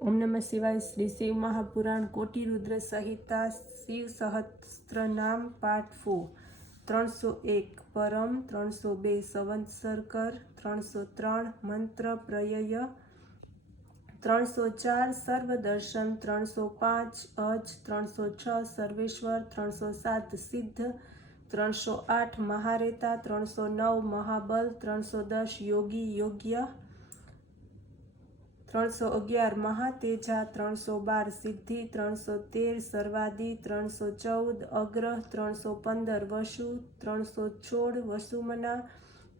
ओम नमः शिवाय। श्री शिव महापुराण कोटि रुद्र संहिता शिव सहस्त्र नाम पाठ 4 301 परम 302 संवत्सरकर 303 मंत्र प्रयय 304 सर्वदर्शन 305 अज 306 सर्वेश्वर 307 सिद्ध 308 महारेता 309 महाबल 310 योगी योग्य 311 महातेजा 312 सिद्धि 313 सर्वादि 314 अग्रह 315 वसु 316 वसुमना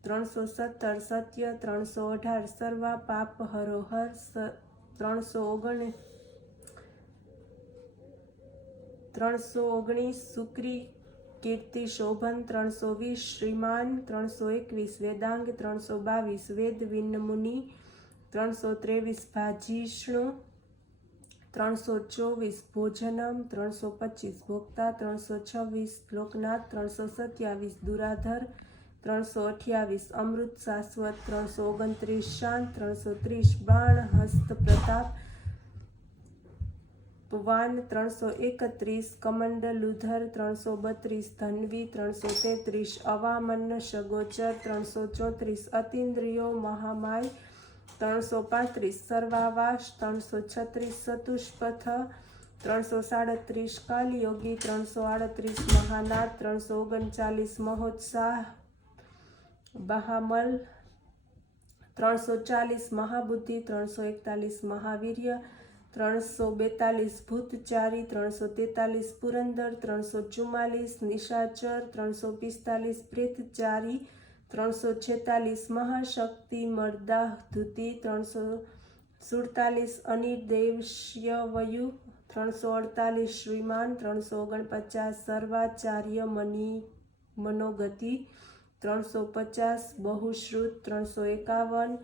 317 सत्य 318 सर्वा पाप हरोहर 319 सुक्री कीर्ति शोभन 320 श्रीमान 321 वेदांग 322 वेद विन्न मुनि 323 भाजिष्णु 324 भोजनम 325 भोक्ता 326 लोकनाथ 327 दुराधर 328 अमृत शाश्वत 329 शांत 330 बाण हस्त प्रताप वान 331 कमंडलुधर 332 धन्वी 333 अवामन शगोचर 334 अतीन्द्रियो महामाय 335 सर्वावास 336 चतुष्पथ 337 कालयोगी 338 महानाथ 339 महोत्साह बहामल 340 महाबुद्धि 341 महावीर्य 342 भूतचारी 343 पुरंदर 344 निशाचर 345 प्रेतचारी 346 महाशक्ति मर्दा धुति 347 अनिर्देश्यवयु 348 श्रीमान 349 सर्वाचार्य मनोगति 350 बहुश्रुत 351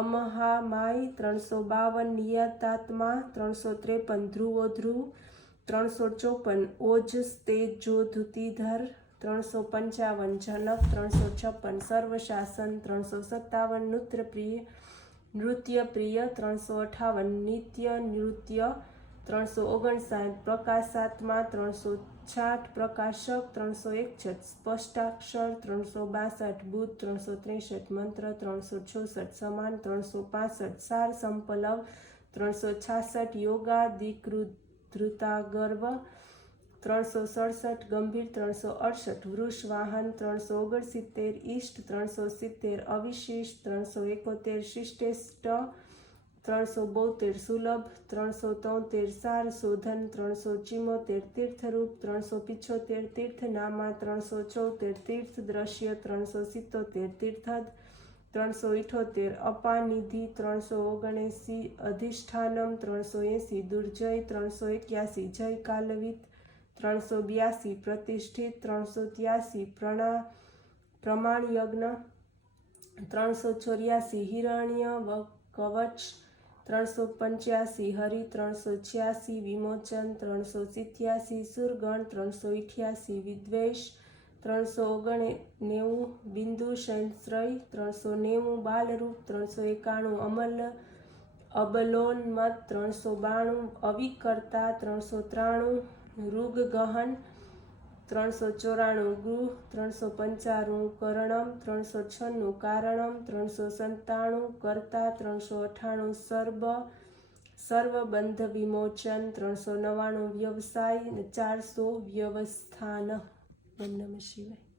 अमहामाय 352 नियतात्मा 353 ध्रुवो ध्रुव 354 ओजस तेजो धुतिधर 355 जनक 356 सर्वशासन 357 नृत्य प्रिय 358 नित्य नृत्य 359 प्रकाशात्मा 360 प्रकाशक 361 स्पष्टाक्षर 362 बुद्ध 363 मंत्र 364 समान 365 सार संपलव 366 योगादिकृता गर्व 367 गंभीर 368 वृष वाहन 369 इष्ट 370 अविशिष्ट 371 शिष्टेष्ट 372 सुलभ 373 सार शोधन 374 तीर्थरूप 375 तीर्थनामा 374 तीर्थ दृश्य 377 तीर्थद 378 अपानिधि 379 अधिष्ठानम 380 दुर्जय 381 जय कालवित 382 प्रतिष्ठित 383 प्रमाण यज्ञ 384 हिरण्य व कवच 385 हरि 386 विमोचन 387 सुरगण 388 विद्वेष 399 बिंदु संश्रय 390 बालरूप 391 अमल अबलोन्मत 392 अविकर्ता 393 रुग गहन 394 गृह 395 करणम 396 कारणम 397 कर्ता 398 सर्वबंध विमोचन 399 व्यवसाय 400 व्यवस्थान। ओम नमः शिवाय।